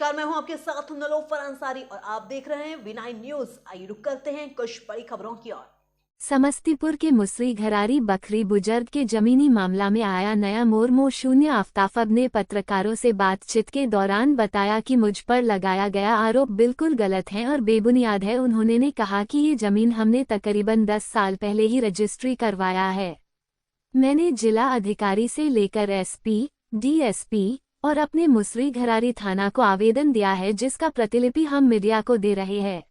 नमस्कार, मैं हूं आपके साथ नीलोफर अंसारी और आप देख रहे हैं V9 न्यूज। आइए रुक करते हैं कुछ बड़ी खबरों की ओर। समस्तीपुर के मुसरी घरारी बकरी बुजुर्ग के जमीनी मामला में आया नया मोड़। शून्य आफ्ताफब ने पत्रकारों से बातचीत के दौरान बताया कि मुझ पर लगाया गया आरोप बिल्कुल गलत है और बेबुनियाद है। उन्होंने कहा कि ये जमीन हमने तकरीबन 10 साल पहले ही रजिस्ट्री करवाया है। मैंने जिला अधिकारी से लेकर एसपी, डीएसपी और अपने मुसरी घरारी थाना को आवेदन दिया है, जिसका प्रतिलिपि हम मीडिया को दे रहे हैं।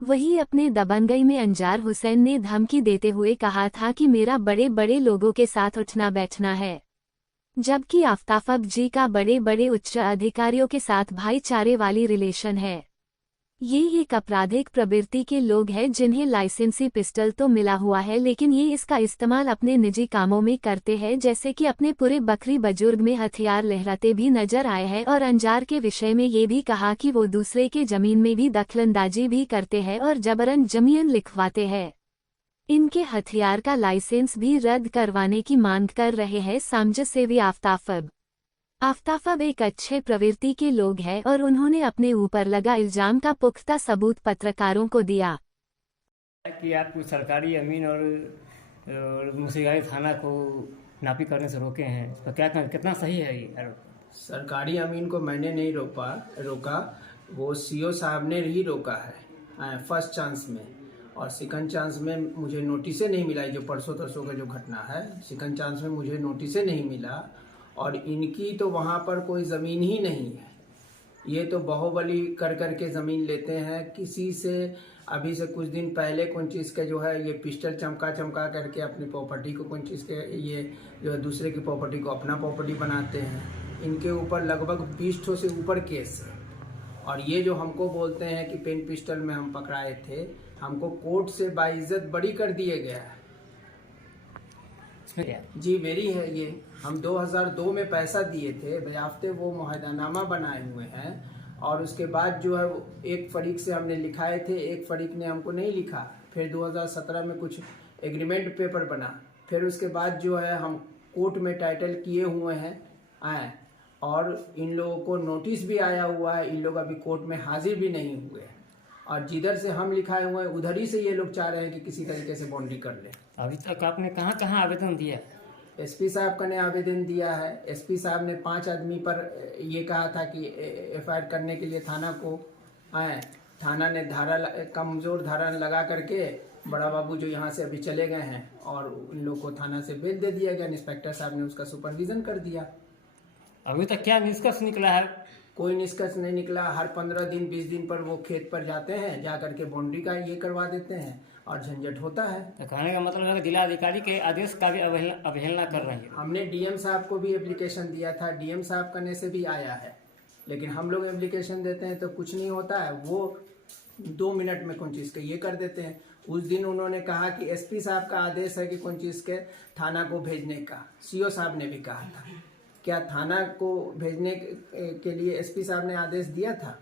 वहीं अपने दबंगई में अंजार हुसैन ने धमकी देते हुए कहा था कि मेरा बड़े बड़े लोगों के साथ उठना बैठना है, जबकि आफ्ताफब जी का बड़े बड़े उच्च अधिकारियों के साथ भाईचारे वाली रिलेशन है। ये एक आपराधिक प्रवृत्ति के लोग हैं जिन्हें लाइसेंसी पिस्टल तो मिला हुआ है, लेकिन ये इसका इस्तेमाल अपने निजी कामों में करते हैं, जैसे कि अपने पूरे बकरी बुजुर्ग में हथियार लहराते भी नजर आए हैं। और अंजार के विषय में ये भी कहा कि वो दूसरे के जमीन में भी दखलंदाजी भी करते हैं और जबरन जमीन लिखवाते हैं। इनके हथियार का लाइसेंस भी रद्द करवाने की मांग कर रहे हैं समाजसेवी आफ्ताफब एक अच्छे प्रवृत्ति के लोग हैं और उन्होंने अपने ऊपर लगा इल्जाम का पुख्ता सबूत पत्रकारों को दिया कि आप सरकारी अमीन और मुंशीगंज थाना को नापी करने से रोके हैं, तो क्या कितना सही है ये आरोप? सरकारी अमीन को मैंने नहीं रोका, वो सीओ साहब ने ही रोका है फर्स्ट चांस में। और सेकंड चांस में मुझे नोटिस नहीं मिला। जो परसों तरसों का जो घटना है, सेकंड चांस में मुझे नोटिस नहीं मिला। और इनकी तो वहाँ पर कोई ज़मीन ही नहीं है। ये तो बाहुबली कर के ज़मीन लेते हैं किसी से। अभी से कुछ दिन पहले कौन चीज़ के जो है ये पिस्टल चमका करके अपनी प्रॉपर्टी को कौन चीज़ के ये जो है दूसरे की प्रॉपर्टी को अपना प्रॉपर्टी बनाते हैं। इनके ऊपर लगभग 20 ठो से ऊपर केस है। और ये जो हमको बोलते हैं कि पेन पिस्टल में हम पकड़ाए थे, हमको कोर्ट से बाइज्जत बरी कर दिए गया है। जी मेरी है ये। हम 2002 में पैसा दिए थे, बयाफ्ते वो मुआहदानामा बनाए हुए हैं। और उसके बाद जो है एक फरीक से हमने लिखाए थे, एक फरीक ने हमको नहीं लिखा। फिर 2017 में कुछ एग्रीमेंट पेपर बना। फिर उसके बाद जो है हम कोर्ट में टाइटल किए हुए हैं और इन लोगों को नोटिस भी आया हुआ है। इन लोग अभी कोर्ट में हाजिर भी नहीं हुए। और जिधर से हम लिखाए हुए हैं उधर ही से ये लोग चाह रहे हैं कि किसी तरीके से बाउंड्री कर ले। अभी तक आपने कहाँ आवेदन दिया? एसपी साहब का ने आवेदन दिया है। एसपी साहब ने 5 आदमी पर ये कहा था कि एफआईआर करने के लिए थाना को आए। थाना ने कमज़ोर धारा लगा करके बड़ा बाबू जो यहाँ से अभी चले गए हैं और इन लोग को थाना से बेल दे दिया गया। इंस्पेक्टर साहब ने उसका सुपरविजन कर दिया। अभी तक क्या निष्कर्ष निकला है? कोई निष्कर्ष नहीं निकला। हर 15 दिन 20 दिन पर वो खेत पर जाते हैं, जा करके बाउंड्री का ये करवा देते हैं और झंझट होता है। तो कहने का मतलब है कि जिला अधिकारी के आदेश का भी अवहेलना कर रहे हैं। हमने डीएम साहब को भी एप्लीकेशन दिया था, डीएम साहब करने से भी आया है। लेकिन हम लोग एप्लीकेशन देते हैं तो कुछ नहीं होता है। वो 2 मिनट में कौन चीज़ के ये कर देते हैं। उस दिन उन्होंने कहा कि एसपी साहब का आदेश है कि कौन चीज़ के थाना को भेजने का। सीओ साहब ने भी कहा था। क्या थाना को भेजने के लिए एसपी साहब ने आदेश दिया था?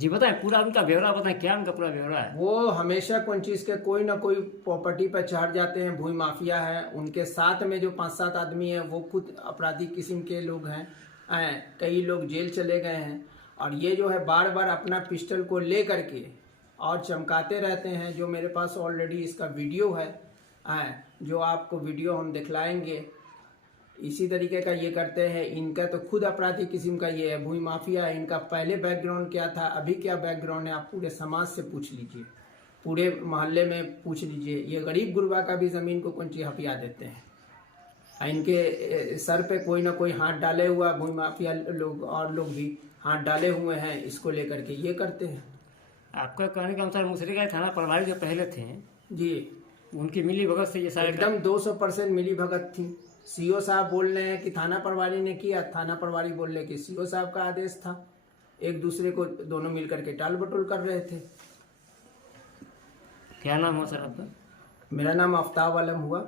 जी बताएं, पूरा उनका ब्यौरा बताएं, क्या उनका पूरा ब्यौरा है? वो हमेशा कौन चीज़ के कोई ना कोई प्रॉपर्टी पर चढ़ जाते हैं। भूमि माफिया है। उनके साथ में जो 5-7 आदमी हैं वो खुद अपराधी किस्म के लोग हैं। कई लोग जेल चले गए हैं। और ये जो है बार बार अपना पिस्टल को ले करके और चमकाते रहते हैं। जो मेरे पास ऑलरेडी इसका वीडियो है, जो आपको वीडियो हम दिखलाएंगे। इसी तरीके का ये करते हैं। इनका तो खुद अपराधी किस्म का ये है, भूमि माफिया है। इनका पहले बैकग्राउंड क्या था, अभी क्या बैकग्राउंड है, आप पूरे समाज से पूछ लीजिए, पूरे मोहल्ले में पूछ लीजिए। ये गरीब गुरबा का भी ज़मीन को कौन चीज़ हथिया देते हैं। इनके सर पे कोई ना कोई हाथ डाले हुआ, भूमि माफिया लोग और लोग भी हाथ डाले हुए हैं। इसको लेकर के ये करते हैं। आपका कहने का अनुसार मुसरीगंज थाना प्रभारी जो पहले थे जी, उनकी मिली भगत से ये सारे एकदम 200% मिली भगत थी। सीओ साहब बोल रहे हैं कि थाना प्रभारी ने किया, थाना प्रभारी बोल रहे हैं कि सीओ साहब का आदेश था। एक दूसरे को दोनों मिलकर के टाल बटोल कर रहे थे। क्या नाम हो सर आपका? मेरा नाम आफ्ताब आलम हुआ।